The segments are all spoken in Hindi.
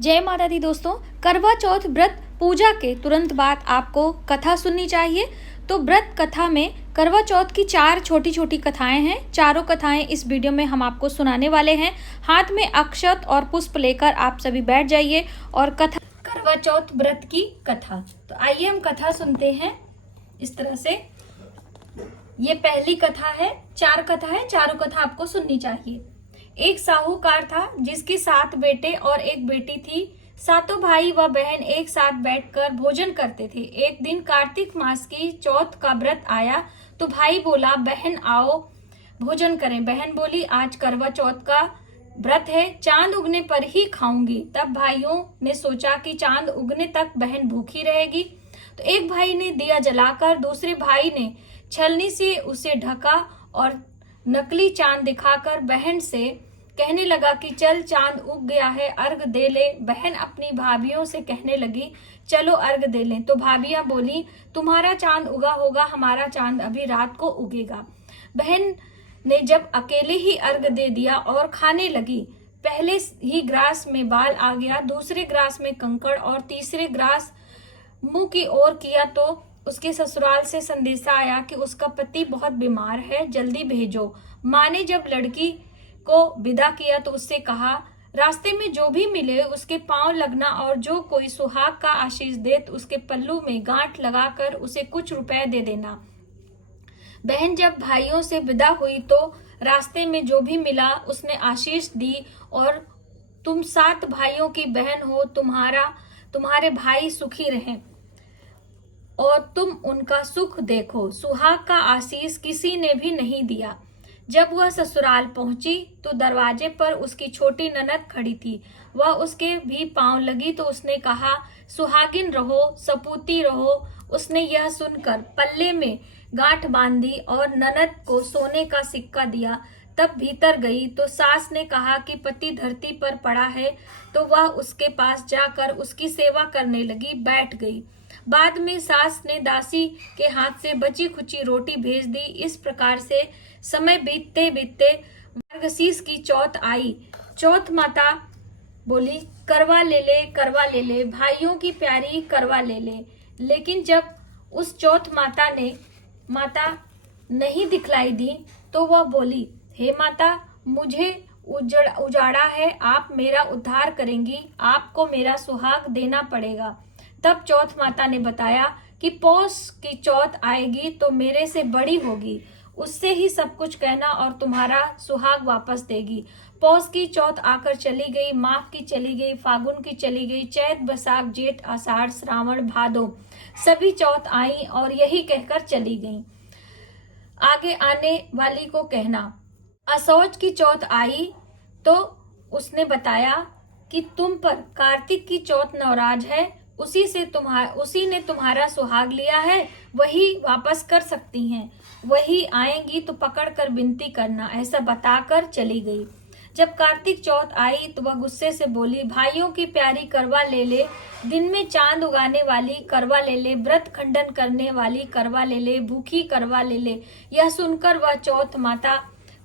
जय माता दी दोस्तों। करवा चौथ व्रत पूजा के तुरंत बाद आपको कथा सुननी चाहिए। तो व्रत कथा में करवा चौथ की 4 छोटी छोटी कथाएं हैं। चारों कथाएं इस वीडियो में हम आपको सुनाने वाले हैं। हाथ में अक्षत और पुष्प लेकर आप सभी बैठ जाइए और कथा करवा चौथ व्रत की कथा। तो आइए हम कथा सुनते हैं इस तरह से। ये पहली कथा है। 4 कथा है, चारों कथा आपको सुननी चाहिए। एक साहूकार था जिसके 7 बेटे और एक बेटी थी। सातों भाई व बहन एक साथ बैठकर भोजन करते थे। एक दिन कार्तिक मास की चौथ का व्रत आया तो भाई बोला, बहन आओ भोजन करें। बहन बोली, आज करवा चौथ का व्रत है, चांद उगने पर ही खाऊंगी। तब भाइयों ने सोचा कि चांद उगने तक बहन भूखी रहेगी। तो एक भाई ने दिया जलाकर दूसरे भाई ने छलनी से उसे ढका और नकली चांद दिखाकर बहन से कहने लगा कि चल चांद उग गया है, अर्घ दे ले। बहन अपनी भाभियों से कहने लगी, चलो अर्घ दे लें। तो भाभियां बोली, तुम्हारा चांद उगा होगा, हमारा चांद अभी रात को उगेगा। बहन ने जब अकेले ही अर्घ दे दिया और खाने लगी, पहले ही ग्रास में बाल आ गया, दूसरे ग्रास में कंकड़ और तीसरे ग्रास मुंह की ओर किया तो उसके ससुराल से संदेशा आया कि उसका पति बहुत बीमार है, जल्दी भेजो। माँ ने जब लड़की को विदा किया तो उससे कहा, रास्ते में जो भी मिले उसके पांव लगना और जो कोई सुहाग का आशीष दे तो उसके पल्लू में गांठ लगाकर उसे कुछ रुपए दे देना। बहन जब भाइयों से विदा हुई तो रास्ते में जो भी मिला उसने आशीष दी और तुम 7 भाइयों की बहन हो, तुम्हारे भाई सुखी रहें और तुम उनका सुख देखो। सुहाग का आशीष किसी ने भी नहीं दिया। जब वह ससुराल पहुंची तो दरवाजे पर उसकी छोटी ननद खड़ी थी। वह उसके भी पांव लगी तो उसने कहा, सुहागिन रहो, सपूती रहो। उसने यह सुनकर पल्ले में गांठ बांधी और ननद को सोने का सिक्का दिया। तब भीतर गई तो सास ने कहा कि पति धरती पर पड़ा है, तो वह उसके पास जाकर उसकी सेवा करने लगी, बैठ गई। बाद में सास ने दासी के हाथ से बची खुची रोटी भेज दी। इस प्रकार से समय बीतते बीतते मार्गशीर्ष की चौथ आई। चौथ माता बोली, करवा ले ले, करवा ले ले, भाइयों की प्यारी करवा ले ले। लेकिन जब उस चौथ माता नहीं दिखलाई दी तो वह बोली, हे माता, मुझे उजाड़ा है, आप मेरा उद्धार करेंगी, आपको मेरा सुहाग देना पड़ेगा। तब चौथ माता ने बताया कि पौष की चौथ आएगी तो मेरे से बड़ी होगी, उससे ही सब कुछ कहना और तुम्हारा सुहाग वापस देगी। पौष की चौथ आकर चली गई, माघ की चली गई, फागुन की चली गई, चैत बैसाख जेठ आषाढ़ श्रावण भादो सभी चौथ आई और यही कहकर चली गई। आगे आने वाली को कहना। असौज की चौथ आई तो उसने बताया कि तुम पर कार्तिक की चौथ नवराज है, उसी ने तुम्हारा सुहाग लिया है, वही वापस कर सकती हैं, वही आएंगी तो पकड़कर विनती करना। ऐसा बताकर चली गई। जब कार्तिक चौथ आई तो वह गुस्से से बोली, भाइयों की प्यारी करवा ले ले, दिन में चांद उगाने वाली करवा ले ले, व्रत खंडन करने वाली करवा ले ले, भूखी करवा ले ले। यह सुनकर वह चौथ माता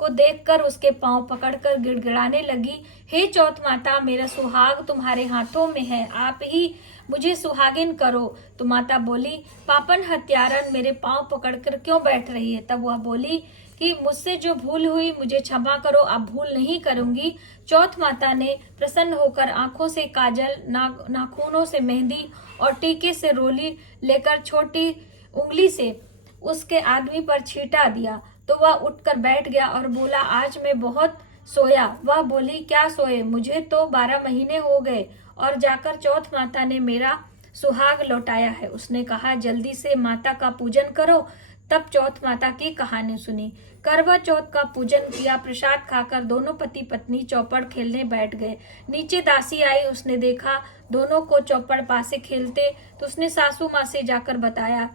को देखकर उसके पांव पकड़कर गिड़गिड़ाने लगी, हे चौथ माता, मेरा सुहाग तुम्हारे हाथों में है, आप ही मुझे सुहागिन करो। तो माता बोली, पापन हत्यारन, मेरे पांव पकड़कर क्यों बैठ रही है? तब वह बोली कि मुझसे जो भूल हुई मुझे क्षमा करो, अब भूल नहीं करूंगी। चौथ माता ने प्रसन्न होकर आंखों से काजल, नाखूनों से मेहंदी और टीके से रोली लेकर छोटी उंगली से उसके आदमी पर छींटा दिया तो वह उठकर बैठ गया और बोला, आज मैं बहुत सोया। वह बोली, क्या सोए? मुझे तो 12 महीने हो गए और जाकर चौथ माता ने मेरा सुहाग लौटाया है। उसने कहा, जल्दी से माता का पूजन करो। तब चौथ माता की कहानी सुनी। करवा चौथ का पूजन किया। प्रसाद खाकर दोनों पति पत्नी चौपड़ खेलने बैठ गए। नीचे दासी आई, उसने देखा दोनों को चौपड़ पासे खेलते तो उसने सासू माँ से जाकर बताया।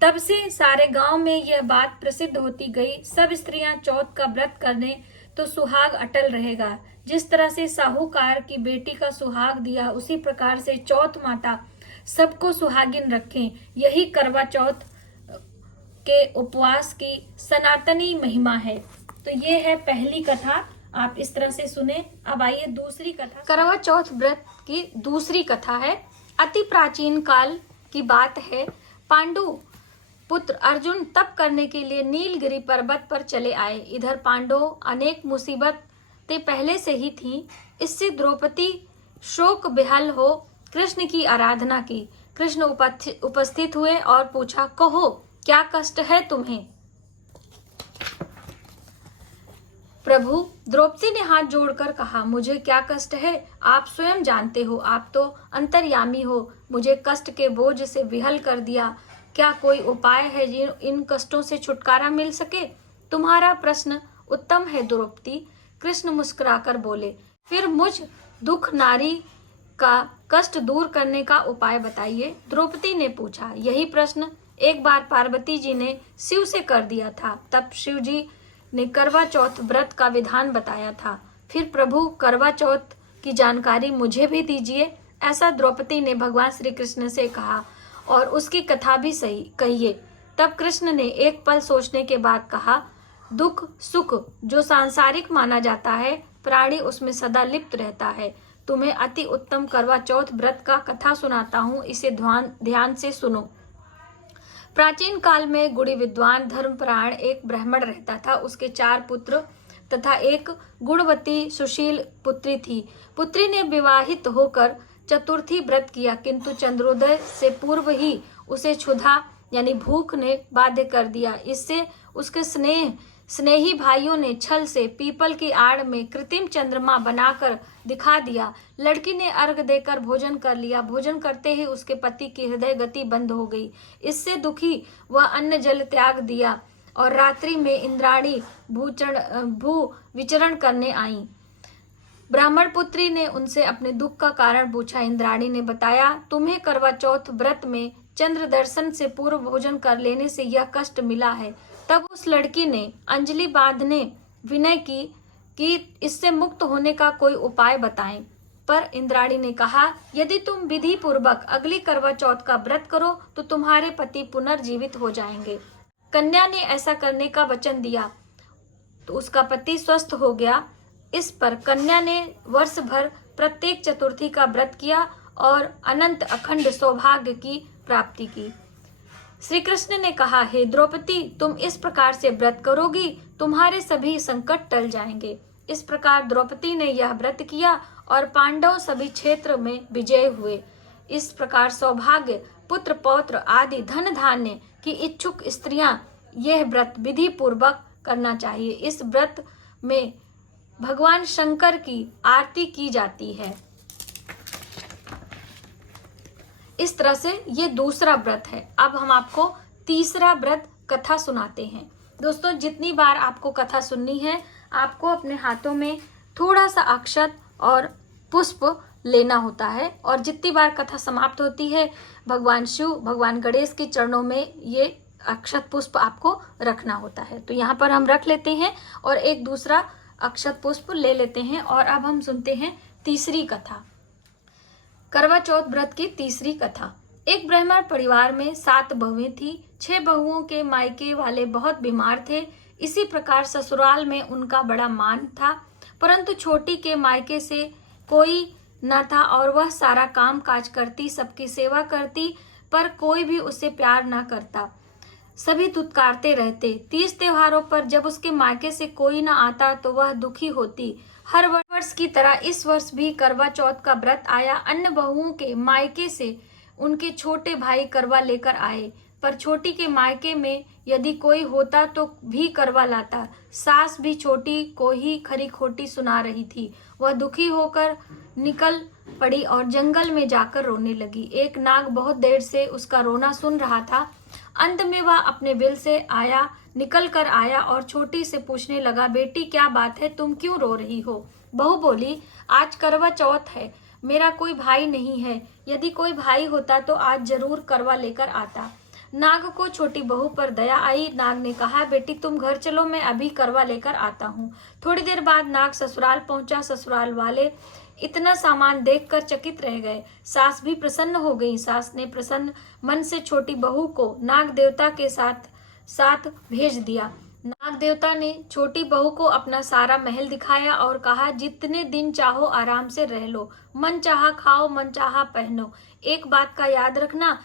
तब से सारे गांव में यह बात प्रसिद्ध होती गई। सब स्त्रियां चौथ का व्रत करने तो सुहाग अटल रहेगा। जिस तरह से साहूकार की बेटी का सुहाग दिया, उसी प्रकार से चौथ माता सबको सुहागिन रखें। यही करवा चौथ के उपवास की सनातनी महिमा है। तो ये है पहली कथा, आप इस तरह से सुने। अब आइए दूसरी कथा। करवा चौथ व्रत की दूसरी कथा है। अति प्राचीन काल की बात है। पांडु पुत्र अर्जुन तप करने के लिए नीलगिरी पर्वत पर चले आए। इधर पांडवों अनेक मुसीबतें पहले से ही थीं। इससे द्रौपदी शोक बेहाल हो कृष्ण की आराधना की। कृष्ण उपस्थित हुए और पूछा, कहो क्या कष्ट है तुम्हें? प्रभु, द्रौपदी ने हाथ जोड़कर कहा, मुझे क्या कष्ट है आप स्वयं जानते हो। आप तो अंतर्यामी हो, मुझे कष्ट के बोझ से विहल कर दिया। क्या कोई उपाय है इन कष्टों से छुटकारा मिल सके? तुम्हारा प्रश्न उत्तम है द्रौपदी, कृष्ण मुस्कुराकर बोले। फिर मुझ दुख नारी का कष्ट दूर करने का उपाय बताइए, द्रौपदी ने पूछा। यही प्रश्न एक बार पार्वती जी ने शिव से कर दिया था। तब शिव जी ने करवा चौथ व्रत का विधान बताया था। फिर प्रभु करवा चौथ की जानकारी मुझे भी दीजिए, ऐसा द्रौपदी ने भगवान श्री कृष्ण से कहा, और उसकी कथा भी सही कहिए। तब कृष्ण ने एक पल सोचने के बाद कहा, दुख सुख जो सांसारिक माना जाता है, प्राणी उसमें सदा लिप्त रहता है। तुम्हें अति उत्तम करवा चौथ व्रत का कथा सुनाता हूँ, इसे ध्यान से सुनो। प्राचीन काल में गुणी विद्वान धर्मपरायण एक ब्राह्मण रहता था। उसके 4 पुत्र तथा एक गुणवती सुशील पुत्री थी। पुत्री ने विवाहित होकर चतुर्थी व्रत किया, किंतु चंद्रोदय से पूर्व ही उसे क्षुधा यानी भूख ने बाध्य कर दिया। इससे उसके स्नेही भाइयों ने छल से पीपल की आड़ में कृत्रिम चंद्रमा बनाकर दिखा दिया। लड़की ने अर्घ देकर भोजन कर लिया। भोजन करते ही उसके पति की हृदय गति बंद हो गई। इससे दुखी वह अन्न जल त्याग दिया और रात्रि में इंद्राणी भू विचरण करने आई। ब्राह्मण पुत्री ने उनसे अपने दुख का कारण पूछा। इंद्राणी ने बताया, तुम्हें करवा चौथ व्रत में चंद्र दर्शन से पूर्व भोजन कर लेने से यह कष्ट मिला है। तब उस लड़की ने अंजलि बांधने विनय की कि इससे मुक्त होने का कोई उपाय बताएं। पर इंद्राणी ने कहा, यदि तुम विधि पूर्वक अगली करवा चौथ का व्रत करो तो तुम्हारे पति पुनर्जीवित हो जाएंगे। कन्या ने ऐसा करने का वचन दिया तो उसका पति स्वस्थ हो गया। इस पर कन्या ने वर्ष भर प्रत्येक चतुर्थी का व्रत किया और अनंत अखंड सौभाग्य की प्राप्ति की। श्री कृष्ण ने कहा, हे द्रौपदी, तुम इस प्रकार से व्रत करोगी, तुम्हारे सभी संकट टल जाएंगे। इस प्रकार द्रौपदी ने यह व्रत किया और पांडव सभी क्षेत्र में विजय हुए। इस प्रकार सौभाग्य, पुत्र पौत्र आदि धन धान्य की इच्छुक स्त्रियां यह व्रत विधि पूर्वक करना चाहिए। इस व्रत में भगवान शंकर की आरती की जाती है। इस तरह से ये दूसरा व्रत है। अब हम आपको तीसरा व्रत कथा सुनाते हैं। दोस्तों, जितनी बार आपको कथा सुननी है, आपको अपने हाथों में थोड़ा सा अक्षत और पुष्प लेना होता है और जितनी बार कथा समाप्त होती है, भगवान शिव, भगवान गणेश के चरणों में ये अक्षत पुष्प आपको रखना होता है। तो यहाँ पर हम रख लेते हैं और एक दूसरा अक्षत पुष्प ले लेते हैं। और अब हम सुनते हैं तीसरी कथा, करवा चौथ व्रत की तीसरी कथा। एक ब्राह्मण परिवार में 7 बहुएं थी। 6 बहुओं के मायके वाले बहुत बीमार थे। इसी प्रकार ससुराल में उनका बड़ा मान था, परंतु छोटी के मायके से कोई न था और वह सारा काम काज करती, सबकी सेवा करती, पर कोई भी उसे प्यार न करता। सभी दुत्कारते रहते। 30 त्योहारों पर जब उसके मायके से कोई न आता तो वह दुखी होती। हर वर्ष की तरह इस वर्ष भी करवा चौथ का व्रत आया। अन्य बहुओं के मायके से उनके छोटे भाई करवा लेकर आए, पर छोटी के मायके में यदि कोई होता तो भी करवा लाता। सास भी छोटी को ही खरी खोटी सुना रही थी। वह दुखी होकर निकल पड़ी और जंगल में जाकर रोने लगी। एक नाग बहुत देर से उसका रोना सुन रहा था। अंत में वह अपने बिल से निकल कर आया और छोटी से पूछने लगा, बेटी क्या बात है, तुम क्यों रो रही हो? बहू बोली, आज करवा चौथ है, मेरा कोई भाई नहीं है। यदि कोई भाई होता तो आज जरूर करवा लेकर आता। नाग को छोटी बहू पर दया आई। नाग ने कहा, बेटी तुम घर चलो, मैं अभी करवा लेकर आता हूँ। थोड़ी देर बाद नाग ससुराल पहुंचा। ससुराल वाले इतना सामान देखकर चकित रह गए। सास भी प्रसन्न हो गई। सास ने प्रसन्न मन से छोटी बहू को नाग देवता के साथ भेज दिया। नाग देवता ने छोटी बहू को अपना सारा महल दिखाया और कहा, जितने दिन चाहो आराम से रह लो, मन चाहा खाओ, मन चाहा पहनो। एक बात का याद रखना,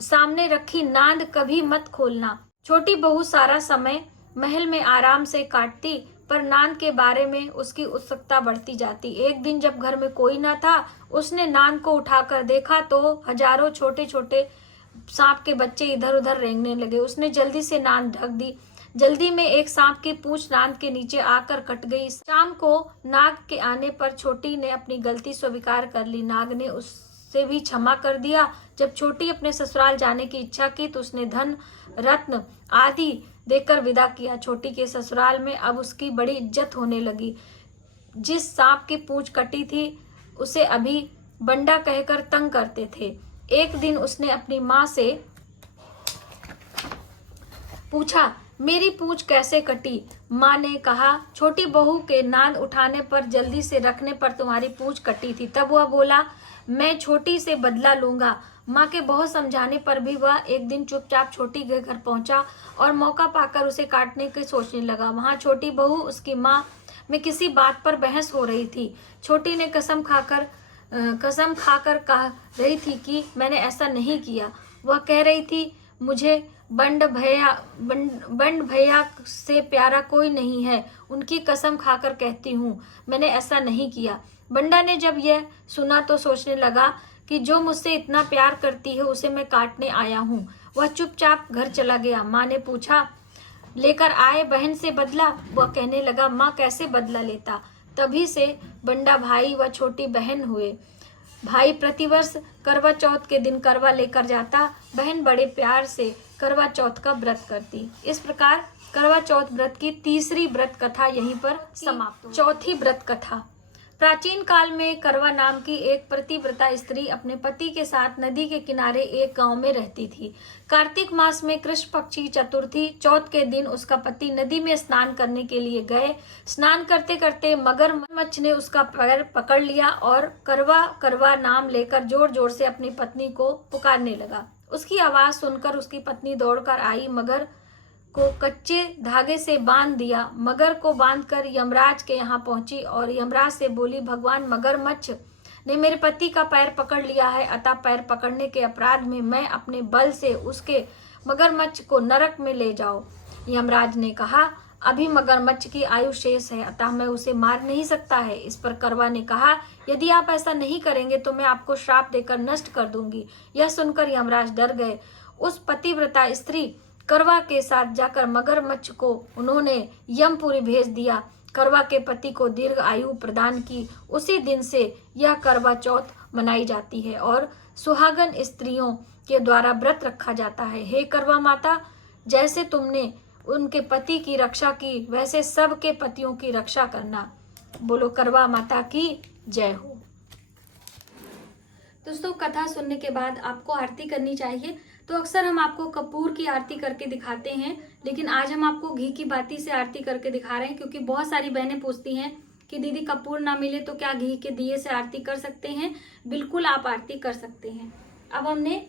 सामने रखी नांद कभी मत खोलना। छोटी बहू सारा समय महल में आराम से काटती, पर नांद के बारे में उसकी उत्सुकता बढ़ती जाती। एक दिन जब घर में कोई न था, उसने नांद को उठाकर देखा तो हजारों छोटे छोटे सांप के बच्चे इधर उधर रेंगने लगे। उसने जल्दी से नांद ढक दी। जल्दी में एक सांप की पूंछ नांद के नीचे आकर कट गई। शाम को नाग के आने पर छोटी ने अपनी गलती स्वीकार कर ली। नाग ने उससे भी क्षमा कर दिया। जब छोटी अपने ससुराल जाने की इच्छा की तो उसने धन रत्न आदि देकर विदा किया। छोटी के ससुराल में अब उसकी बड़ी इज्जत होने लगी। जिस सांप की पूंछ कटी थी उसे अभी बंडा कहकर तंग करते थे। एक दिन उसने अपनी माँ से पूछा, मेरी पूंछ कैसे कटी? माँ ने कहा, छोटी बहू के नांद उठाने पर जल्दी से रखने पर तुम्हारी पूंछ कटी थी। तब वह बोला, मैं छोटी से बदला लूंगा। माँ के बहुत समझाने पर भी वह एक दिन चुपचाप छोटी के घर पहुंचा और मौका पाकर उसे काटने की सोचने लगा। वहां छोटी बहू उसकी माँ में किसी बात पर बहस हो रही थी। छोटी ने कसम खाकर कह रही थी कि मैंने ऐसा नहीं किया। वह कह रही थी, मुझे बंड भैया से प्यारा कोई नहीं है, उनकी कसम खाकर कहती हूँ मैंने ऐसा नहीं किया। बंडा ने जब यह सुना तो सोचने लगा कि जो मुझसे इतना प्यार करती है उसे मैं काटने आया हूँ। वह चुपचाप घर चला गया। माँ ने पूछा, लेकर आए बहन से बदला? वह कहने लगा, माँ कैसे बदला लेता। तभी से बंडा भाई व छोटी बहन हुए। भाई प्रतिवर्ष करवा चौथ के दिन करवा लेकर जाता, बहन बड़े प्यार से करवा चौथ का व्रत करती। इस प्रकार करवा चौथ व्रत की तीसरी व्रत कथा यहीं पर समाप्त हुई। चौथी व्रत कथा। प्राचीन काल में करवा नाम की एक पतिव्रता स्त्री अपने पति के साथ नदी के किनारे एक गांव में रहती थी। कार्तिक मास में कृष्ण पक्ष की चतुर्थी चौथ के दिन उसका पति नदी में स्नान करने के लिए गए। स्नान करते करते मगरमच्छ ने उसका पैर पकड़ लिया और करवा करवा नाम लेकर जोर जोर से अपनी पत्नी को पुकारने लगा। उसकी आवाज सुनकर उसकी पत्नी दौड़कर आई, मगर को कच्चे धागे से बांध दिया। मगर को बांधकर यमराज के यहाँ पहुंची और यमराज से बोली, भगवान मगरमच्छ ने मेरे पति का पैर पकड़ लिया है, अतः पैर पकड़ने के अपराध में मैं अपने बल से उसके मगरमच्छ को नरक में ले जाओ। यमराज ने कहा, अभी मगरमच्छ की आयु शेष है, अतः मैं उसे मार नहीं सकता है। इस पर करवा ने कहा, यदि आप ऐसा नहीं करेंगे तो मैं आपको श्राप देकर नष्ट कर दूंगी। यह सुनकर यमराज डर गए। उस पतिव्रता स्त्री करवा के साथ जाकर मगरमच्छ को उन्होंने यमपुरी भेज दिया। करवा के पति को दीर्घ आयु प्रदान की। उसी दिन से यह करवा चौथ मनाई जाती है और सुहागन स्त्रियों के द्वारा व्रत रखा जाता है। हे करवा माता, जैसे तुमने उनके पति की रक्षा की, वैसे सबके पतियों की रक्षा करना। बोलो करवा माता की जय हो। दोस्तों, कथा सुनने के बाद आपको आरती करनी चाहिए। तो अक्सर हम आपको कपूर की आरती करके दिखाते हैं, लेकिन आज हम आपको घी की बाती से आरती करके दिखा रहे हैं, क्योंकि बहुत सारी बहनें पूछती हैं कि दीदी कपूर ना मिले तो क्या घी के दिए से आरती कर सकते हैं? बिल्कुल आप आरती कर सकते हैं। अब हमने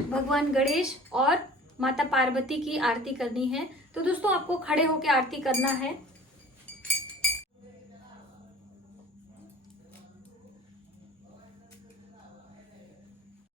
भगवान गणेश और माता पार्वती की आरती करनी है। तो दोस्तों, आपको खड़े होकर आरती करना है।